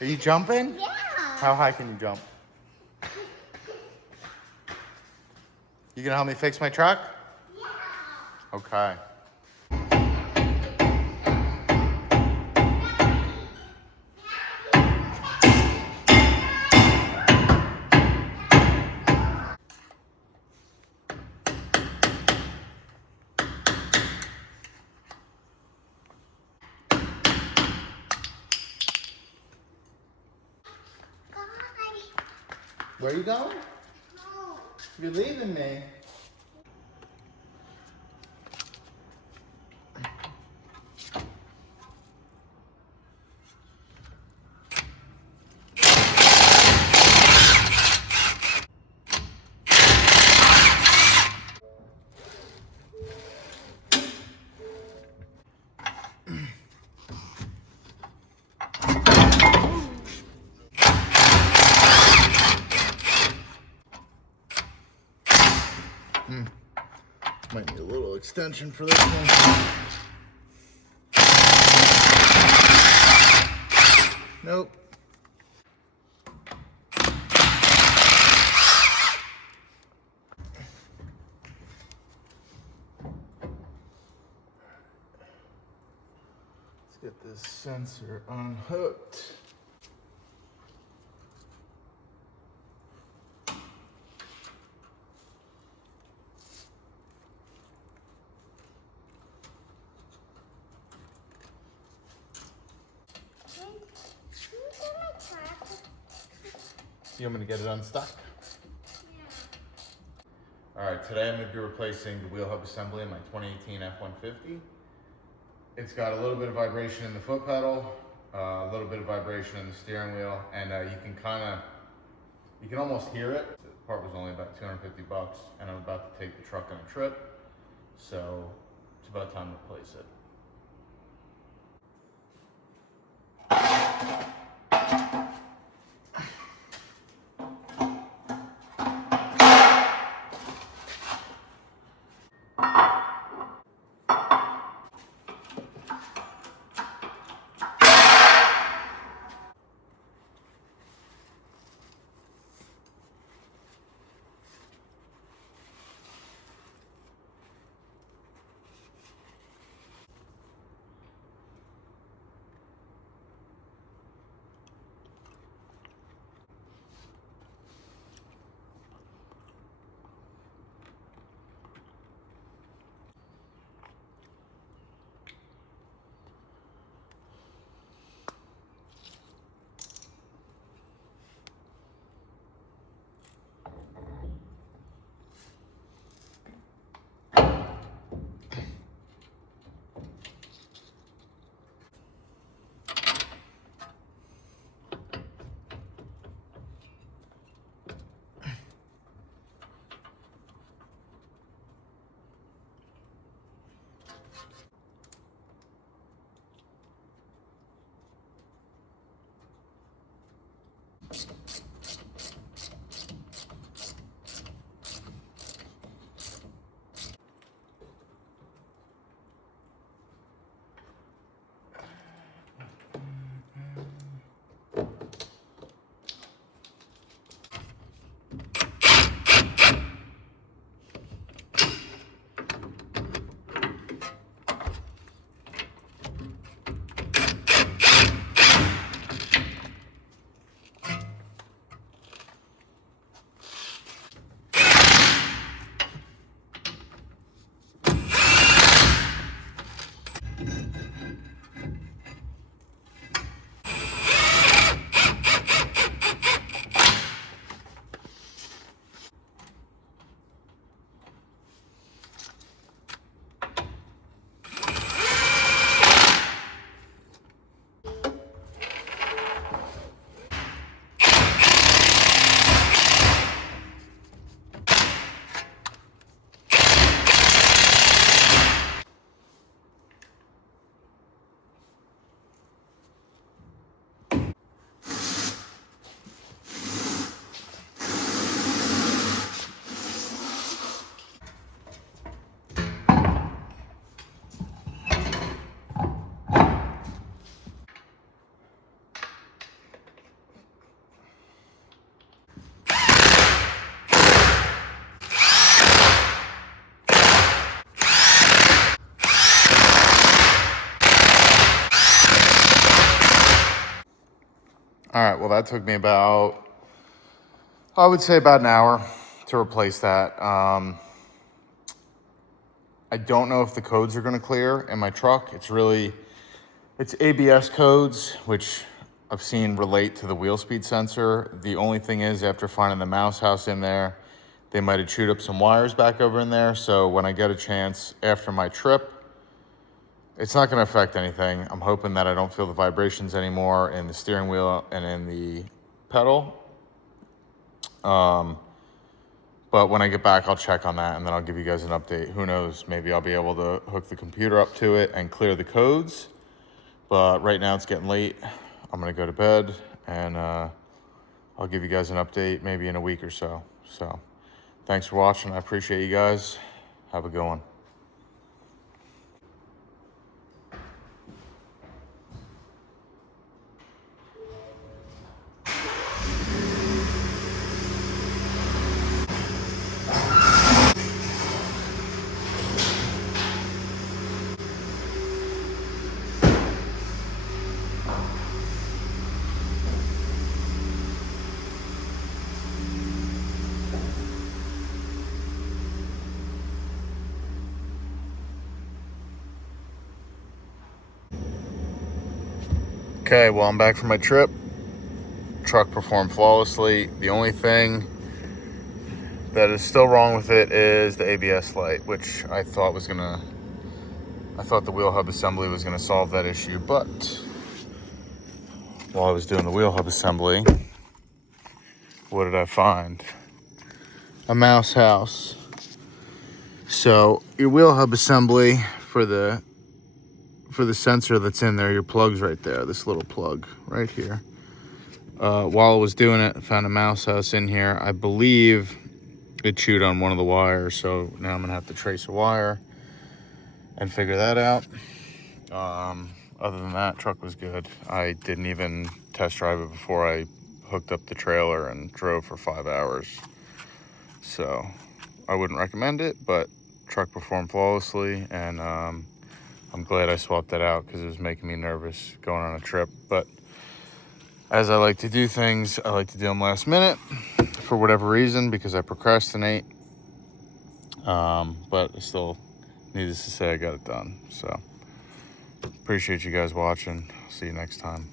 Are you jumping? Yeah. How high can you jump? You gonna help me fix my truck? Yeah. Okay. Where are you going? Home. You're leaving me. Might need a little extension for this one. Nope. Let's get this sensor unhooked. You want me to get it unstuck? Yeah. All right, today I'm going to be replacing the wheel hub assembly in my 2018 F-150. It's got a little bit of vibration in the foot pedal, a little bit of vibration in the steering wheel, and you can almost hear it. The part was only about 250 bucks, and I'm about to take the truck on a trip, so it's about time to replace it. All right, well, that took me about, I would say about an hour to replace that. I don't know if the codes are gonna clear in my truck. It's ABS codes, which I've seen relate to the wheel speed sensor. The only thing is, after finding the mouse house in there, they might have chewed up some wires back over in there. So when I get a chance after my trip, it's not gonna affect anything. I'm hoping that I don't feel the vibrations anymore in the steering wheel and in the pedal. But when I get back, I'll check on that and then I'll give you guys an update. Who knows, maybe I'll be able to hook the computer up to it and clear the codes. But right now it's getting late. I'm gonna go to bed and I'll give you guys an update maybe in a week or so. So thanks for watching. I appreciate you guys. Have a good one. Okay, well, I'm back from my trip. Truck performed flawlessly. The only thing that is still wrong with it is the ABS light, which I thought the wheel hub assembly was gonna solve that issue, but while I was doing the wheel hub assembly, what did I find? A mouse house. So your wheel hub assembly for the sensor that's in there, your plug's right there, this little plug right here. While I was doing it, I found a mouse house in here. I believe it chewed on one of the wires, so now I'm gonna have to trace a wire and figure that out. Other than that, truck was good. I didn't even test drive it before I hooked up the trailer and drove for 5 hours. So I wouldn't recommend it, but truck performed flawlessly, and I'm glad I swapped that out because it was making me nervous going on a trip. But as I like to do things, I like to do them last minute for whatever reason because I procrastinate. But I still, needless to say, I got it done. So appreciate you guys watching. See you next time.